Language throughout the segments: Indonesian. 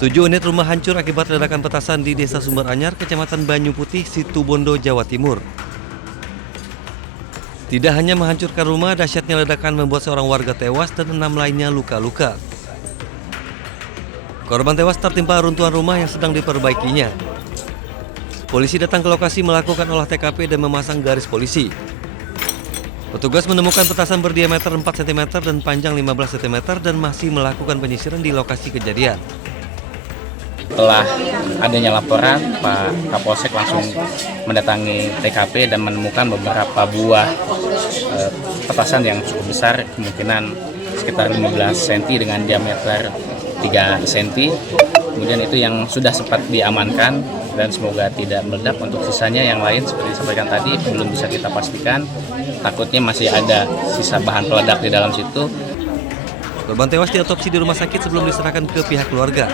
7 unit rumah hancur akibat ledakan petasan di Desa Sumber Anyar, Kecamatan Banyu Putih, Situbondo, Jawa Timur. Tidak hanya menghancurkan rumah, dahsyatnya ledakan membuat seorang warga tewas dan 6 lainnya luka-luka. Korban tewas tertimpa runtuhan rumah yang sedang diperbaikinya. Polisi datang ke lokasi melakukan olah TKP dan memasang garis polisi. Petugas menemukan petasan berdiameter 4 cm dan panjang 15 cm dan masih melakukan penyisiran di lokasi kejadian. Setelah adanya laporan, Pak Kapolsek langsung mendatangi TKP dan menemukan beberapa buah petasan yang cukup besar, kemungkinan sekitar 15 cm dengan diameter 3 cm. Kemudian itu yang sudah sempat diamankan dan semoga tidak meledak. Untuk sisanya yang lain seperti disampaikan tadi belum bisa kita pastikan, takutnya masih ada sisa bahan peledak di dalam situ. Korban tewas diotopsi di rumah sakit sebelum diserahkan ke pihak keluarga.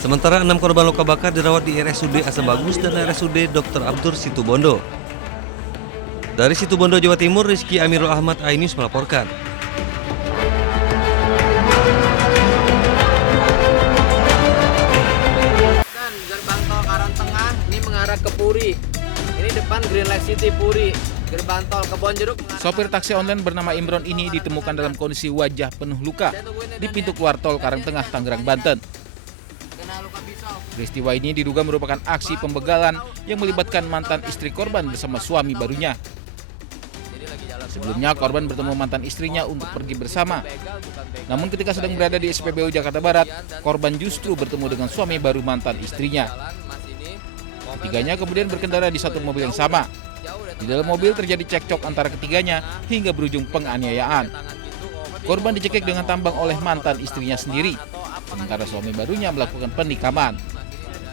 Sementara 6 korban luka bakar dirawat di RSUD Asabagus dan RSUD Dr. Abdur Situbondo. Dari Situbondo, Jawa Timur, Rizky Amirul Ahmad, iNews melaporkan. Gerbang tol Karangtengah ini mengarah ke Puri. Ini depan Green Light City Puri. Gerbang tol Kebonjeruk. Sopir taksi online bernama Imron ini ditemukan dalam kondisi wajah penuh luka di pintu keluar tol Karangtengah, Tangerang, Banten. Peristiwa ini diduga merupakan aksi pembegalan yang melibatkan mantan istri korban bersama suami barunya. Sebelumnya korban bertemu mantan istrinya untuk pergi bersama. Namun ketika sedang berada di SPBU Jakarta Barat, korban justru bertemu dengan suami baru mantan istrinya. Ketiganya kemudian berkendara di satu mobil yang sama. Di dalam mobil terjadi cekcok antara ketiganya hingga berujung penganiayaan. Korban dicekik dengan tambang oleh mantan istrinya sendiri, sementara suami barunya melakukan penikaman.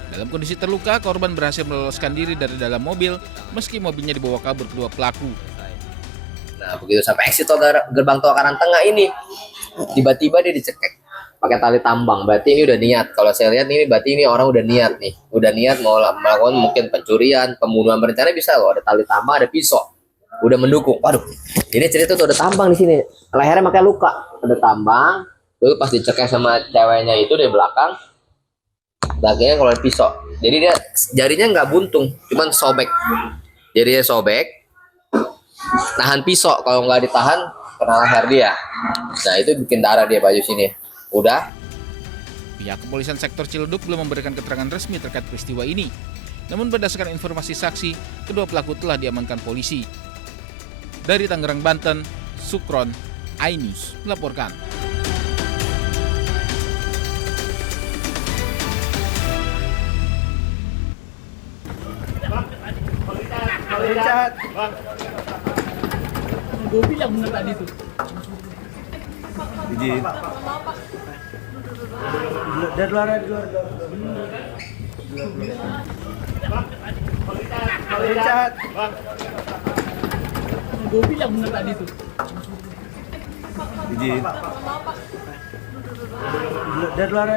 Dalam kondisi terluka, korban berhasil meloloskan diri dari dalam mobil meski mobilnya dibawa kabur kedua pelaku. Nah, begitu sampai exit tol gerbang tol Karangtengah ini, tiba-tiba dia dicekek pakai tali tambang. Berarti ini udah niat. Kalau saya lihat ini berarti ini orang udah niat nih. Udah niat mau melakukan mungkin pencurian, pembunuhan berencana bisa loh. Ada tali tambang, ada pisau. Udah mendukung. Waduh. Ini cerita tuh ada tambang di sini. Lehernya pakai luka. Ada tambang. Lalu pas dicekek sama ceweknya itu di belakang, dagingnya kalau ada pisau. Jadi dia jarinya nggak buntung, cuman sobek. Jadi dia sobek, nahan pisau. Kalau nggak ditahan, kena leher dia. Nah itu bikin darah dia baju sini. Udah. Pihak kepolisian sektor Ciledug belum memberikan keterangan resmi terkait peristiwa ini. Namun berdasarkan informasi saksi, kedua pelaku telah diamankan polisi. Dari Tangerang, Banten, Sukron, iNews melaporkan. Gue bilang bener tadi tuh. Izin. Dari luar. Gue bilang bener tadi tuh. Izin. Dari luar.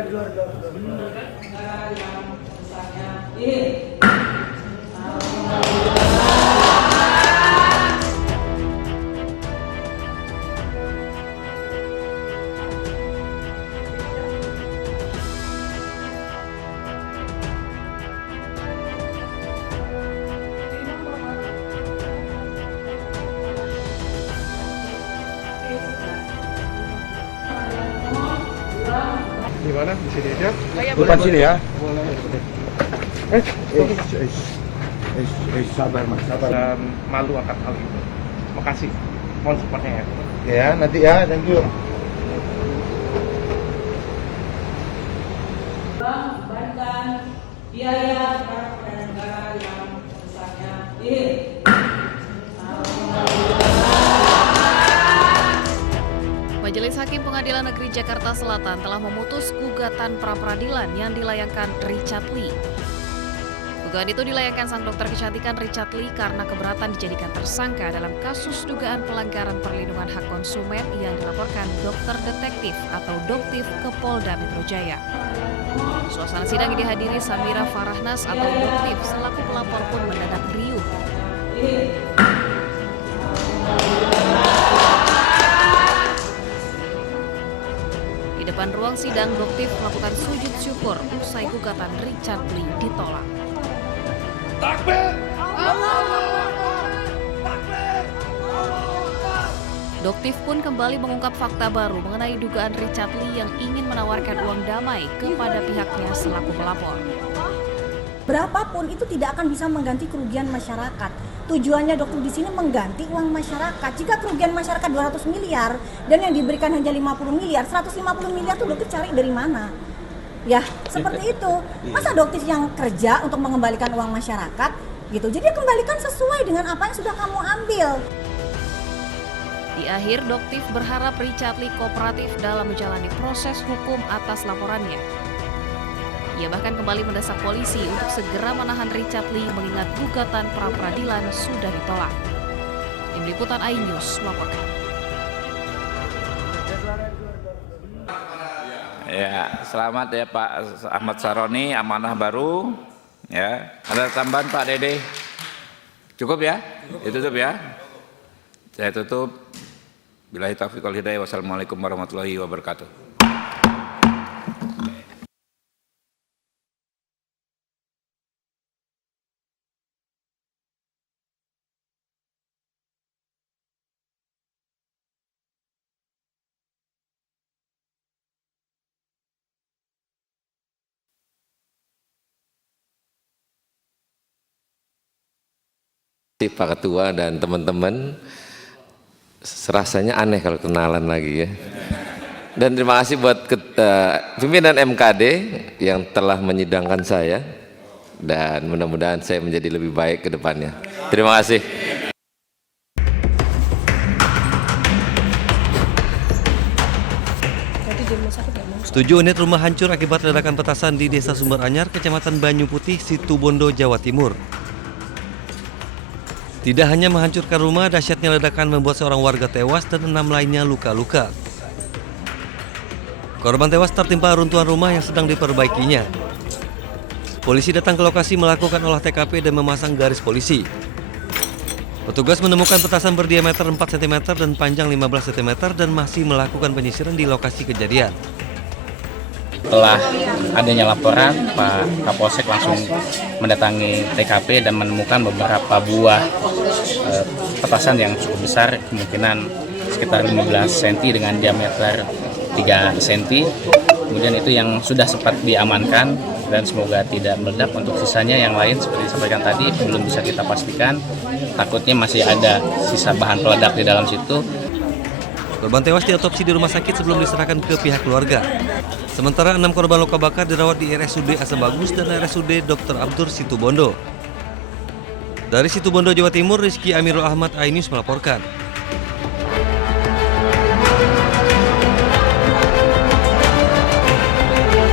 Di mana? Di sini aja? Depan sini ya. Sabar mas, sabar. Dan malu akan hal itu. Makasih. Mohon supportnya ya. Ya, nanti ya, thank you. Bebankan biaya kepada negara yang besarnya. Majelis Hakim Pengadilan Negeri Jakarta Selatan telah memutus gugatan pra-peradilan yang dilayangkan Richard Lee. Gugatan itu dilayangkan sang dokter kecantikan Richard Lee karena keberatan dijadikan tersangka dalam kasus dugaan pelanggaran perlindungan hak konsumen yang dilaporkan dokter detektif atau Doktif ke Polda Metro Jaya. Suasana sidang yang dihadiri Samira Farahnas atau Doktif selaku pelapor pun mendadak riuh. Di depan depan ruang sidang, Doktif melakukan sujud syukur usai gugatan Richard Lee ditolak. Doktif pun kembali mengungkap fakta baru mengenai dugaan Richard Lee yang ingin menawarkan uang damai kepada pihaknya selaku pelapor. Berapapun itu tidak akan bisa mengganti kerugian masyarakat. Tujuannya dokter di sini mengganti uang masyarakat. Jika kerugian masyarakat 200 miliar dan yang diberikan hanya 50 miliar, 150 miliar itu dokter cari dari mana? Ya, seperti itu. Masa dokter yang kerja untuk mengembalikan uang masyarakat gitu. Jadi kembalikan sesuai dengan apa yang sudah kamu ambil. Di akhir, Doktif berharap Richard Lee kooperatif dalam menjalani proses hukum atas laporannya. Ia bahkan kembali mendesak polisi untuk segera menahan Richard Lee mengingat gugatan pra-peradilan sudah ditolak. Tim Liputan iNews melaporkan. Ya, selamat ya Pak Ahmad Saroni, amanah baru. Ya, ada tambahan Pak Dede? Cukup ya? Ditutup ya? Saya tutup. Billahi taufiq wal hidayah. Wassalamualaikum warahmatullahi wabarakatuh. Pak Ketua dan teman-teman, rasanya aneh kalau kenalan lagi ya. Dan terima kasih buat pimpinan MKD yang telah menyidangkan saya, dan mudah-mudahan saya menjadi lebih baik ke depannya. Terima kasih. Tujuh unit rumah hancur akibat ledakan petasan di Desa Sumber Anyar, Kecamatan Banyu Putih, Situbondo, Jawa Timur. Tidak hanya menghancurkan rumah, dahsyatnya ledakan membuat seorang warga tewas dan 6 lainnya luka-luka. Korban tewas tertimpa runtuhan rumah yang sedang diperbaikinya. Polisi datang ke lokasi melakukan olah TKP dan memasang garis polisi. Petugas menemukan petasan berdiameter 4 cm dan panjang 15 cm dan masih melakukan penyisiran di lokasi kejadian. Setelah adanya laporan, Pak Kapolsek langsung mendatangi TKP dan menemukan beberapa buah petasan yang cukup besar, kemungkinan sekitar 15 cm dengan diameter 3 cm. Kemudian itu yang sudah sempat diamankan dan semoga tidak meledak. Untuk sisanya yang lain seperti disampaikan tadi belum bisa kita pastikan, takutnya masih ada sisa bahan peledak di dalam situ. Korban tewas diotopsi di rumah sakit sebelum diserahkan ke pihak keluarga. Sementara 6 korban luka bakar dirawat di RSUD Asam Bagus dan RSUD Dr. Abdur Situbondo. Dari Situbondo, Jawa Timur, Rizky Amirul Ahmad, iNews melaporkan.